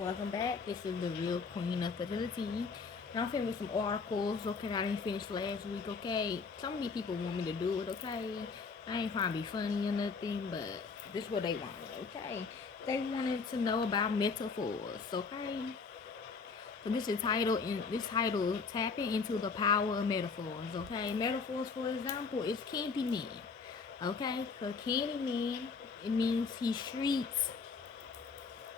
Welcome back. This is the real queen of fertility. Now I'm finna with some articles. Okay, I didn't finish last week. Okay, so many people want me to do it. Okay, I ain't trying to be funny or nothing, but this is what they wanted. Okay, they wanted to know about metaphors. Okay, so this title tapping into the power of metaphors. Okay, metaphors, for example, is CandyMan. Okay, so CandyMan, it means he shrieks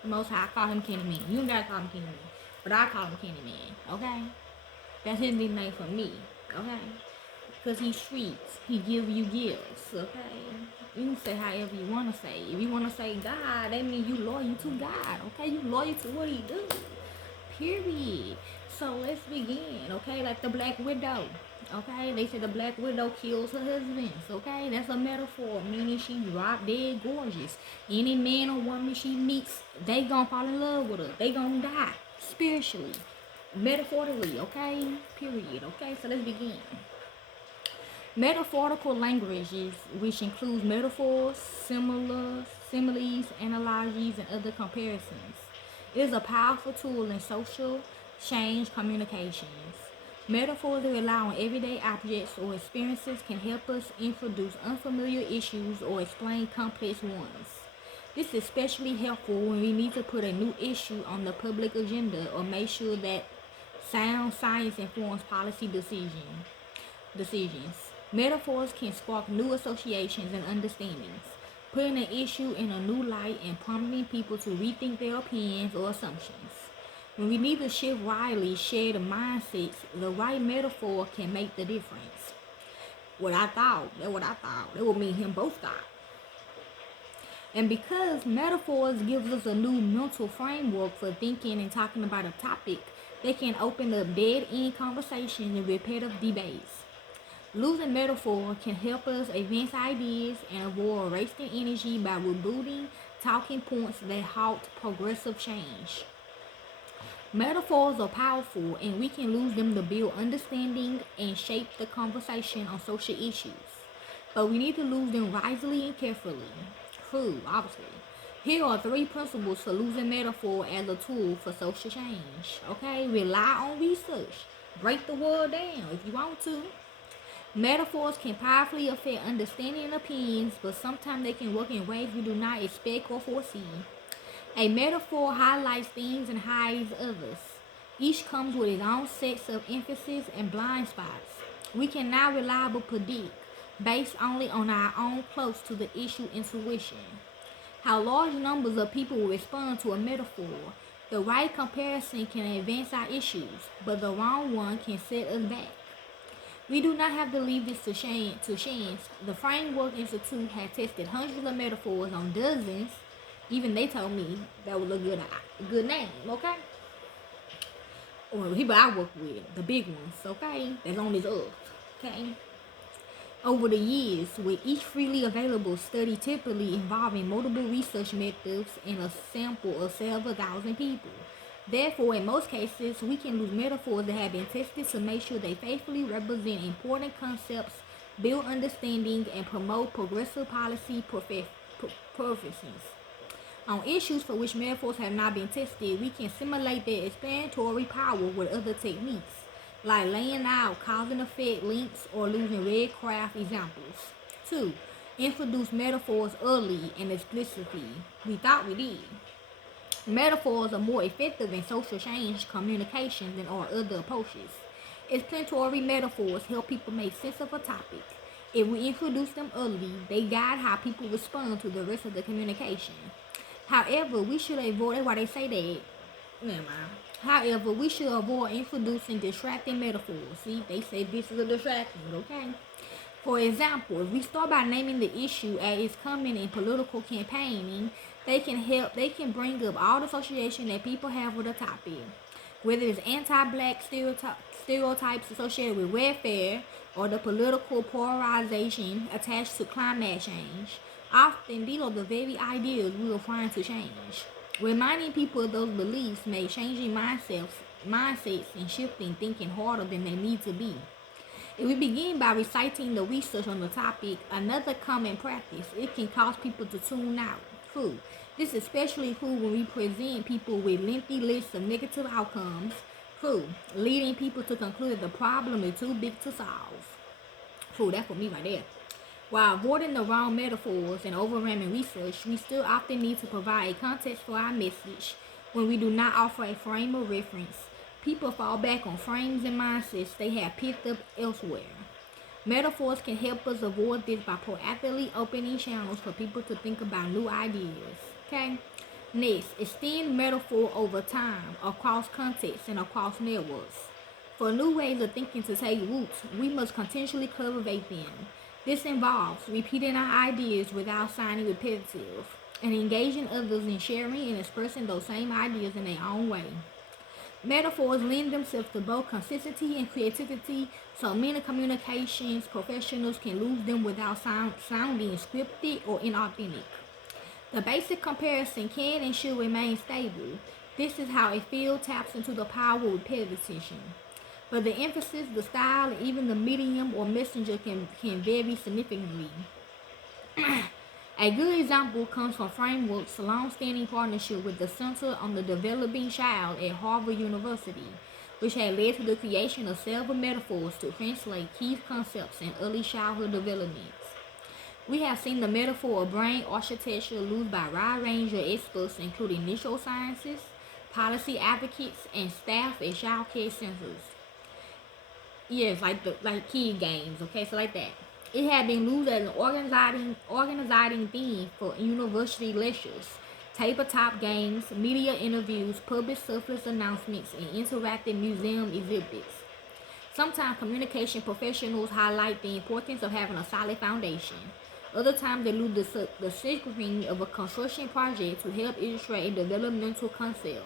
the most high. I call him Candyman. You don't gotta call him Candyman. But I call him Candyman. Okay? That's his nickname for me. Okay? Because he treats. He give you gifts. Okay? You can say however you wanna say. If you wanna say God, that means you loyal to God. Okay? You loyal to what he do. Period. So let's begin, okay? Like the Black Widow. Okay, they say the Black Widow kills her husbands. Okay, that's a metaphor, meaning she drop dead gorgeous. Any man or woman she meets, they gonna fall in love with her. They gonna die spiritually, metaphorically. Okay, period. Okay, so let's begin. Metaphorical languages, which includes metaphors, similes, analogies, and other comparisons. It is a powerful tool in social change communications. Metaphors that rely on everyday objects or experiences can help us introduce unfamiliar issues or explain complex ones. This is especially helpful when we need to put a new issue on the public agenda or make sure that sound science informs policy decisions. Metaphors can spark new associations and understandings, putting an issue in a new light and prompting people to rethink their opinions or assumptions. When we need to shift widely shared mindsets, the right metaphor can make the difference. That's what I thought. That would mean him both thought. And because metaphors gives us a new mental framework for thinking and talking about a topic, they can open up dead-end conversations and repetitive debates. Losing metaphor can help us advance ideas and avoid wasting energy by rebooting talking points that halt progressive change. Metaphors are powerful and we can use them to build understanding and shape the conversation on social issues. But we need to use them wisely and carefully. True, obviously. Here are three principles for using metaphor as a tool for social change. Okay, rely on research. Break the word down if you want to. Metaphors can powerfully affect understanding and opinions, but sometimes they can work in ways we do not expect or foresee. A metaphor highlights things and hides others. Each comes with its own sets of emphasis and blind spots. We cannot reliably predict, based only on our own close to the issue intuition, how large numbers of people will respond to a metaphor. The right comparison can advance our issues, but the wrong one can set us back. We do not have to leave this to chance. The Framework Institute has tested hundreds of metaphors on dozens. Even they told me that was a good name, okay? Or the people I work with, the big ones, okay? That's on this earth, okay? Over the years, with each freely available study typically involving multiple research methods and a sample of several thousand people. Therefore, in most cases, we can use metaphors that have been tested to make sure they faithfully represent important concepts, build understanding, and promote progressive policy professions. On issues for which metaphors have not been tested, we can simulate their explanatory power with other techniques, like laying out cause and effect links or using red craft examples. 2. Introduce metaphors early and explicitly. We thought we did. Metaphors are more effective in social change communication than are other approaches. Explanatory metaphors help people make sense of a topic. If we introduce them early, they guide how people respond to the rest of the communication. However, we should avoid, that's why they say that. Never mind. However, we should avoid introducing distracting metaphors. See, they say this is a distraction, okay? For example, if we start by naming the issue as it's coming in political campaigning, they can bring up all the association that people have with the topic. Whether it's anti-black stereotypes associated with welfare or the political polarization attached to climate change. Often, these are the very ideas we are trying to change. Reminding people of those beliefs makes changing mindsets and shifting thinking harder than they need to be. If we begin by reciting the research on the topic, another common practice, it can cause people to tune out. True. This is especially true when we present people with lengthy lists of negative outcomes. True, leading people to conclude the problem is too big to solve. True, that's for me right there. While avoiding the wrong metaphors and overwhelming research, we still often need to provide a context for our message when we do not offer a frame of reference. People fall back on frames and mindsets they have picked up elsewhere. Metaphors can help us avoid this by proactively opening channels for people to think about new ideas. Okay? Next, extend metaphor over time, across contexts, and across networks. For new ways of thinking to take root, we must continually cultivate them. This involves repeating our ideas without sounding repetitive, and engaging others in sharing and expressing those same ideas in their own way. Metaphors lend themselves to both consistency and creativity, so many communications professionals can lose them without sounding scripted or inauthentic. The basic comparison can and should remain stable. This is how a field taps into the power of repetition. But the emphasis, the style, and even the medium or messenger can vary significantly. A good example comes from Framework's long-standing partnership with the Center on the Developing Child at Harvard University, which had led to the creation of several metaphors to translate key concepts in early childhood development. We have seen the metaphor of brain architecture used by a wide range of experts, including neuroscientists, policy advocates, and staff at child care centers. Yes, like kid games, okay, so like that. It had been used as an organizing theme for university lectures, tabletop games, media interviews, public service announcements, and interactive museum exhibits. Sometimes communication professionals highlight the importance of having a solid foundation. Other times they use the sequencing of a construction project to help illustrate a developmental concept.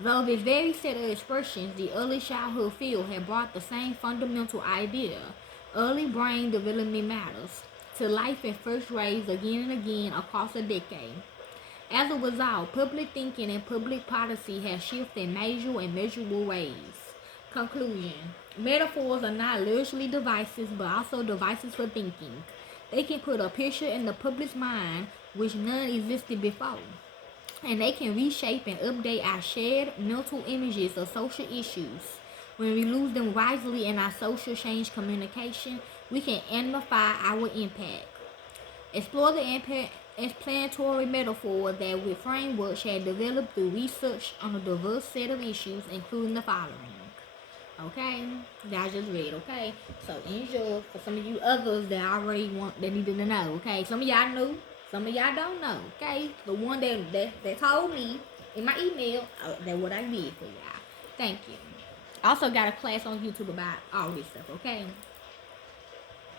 Though this very set of expressions, the early childhood field had brought the same fundamental idea, early brain development matters, to life in first grades again and again across the decade. As a result, public thinking and public policy have shifted in major and measurable ways. Conclusion. Metaphors are not literally devices, but also devices for thinking. They can put a picture in the public's mind which none existed before, and they can reshape and update our shared mental images of social issues. When we use them wisely in our social change communication, we can amplify our impact. Explore the explanatory metaphor that with frameworks had developed through research on a diverse set of issues, including the following. Okay, that I just read. Okay, so enjoy for some of you others that already that needed to know. Okay, some of y'all knew, some of y'all don't know. Okay, the one that told me in my email that what I did for y'all. Thank you. I also got a class on YouTube about all this stuff. Okay.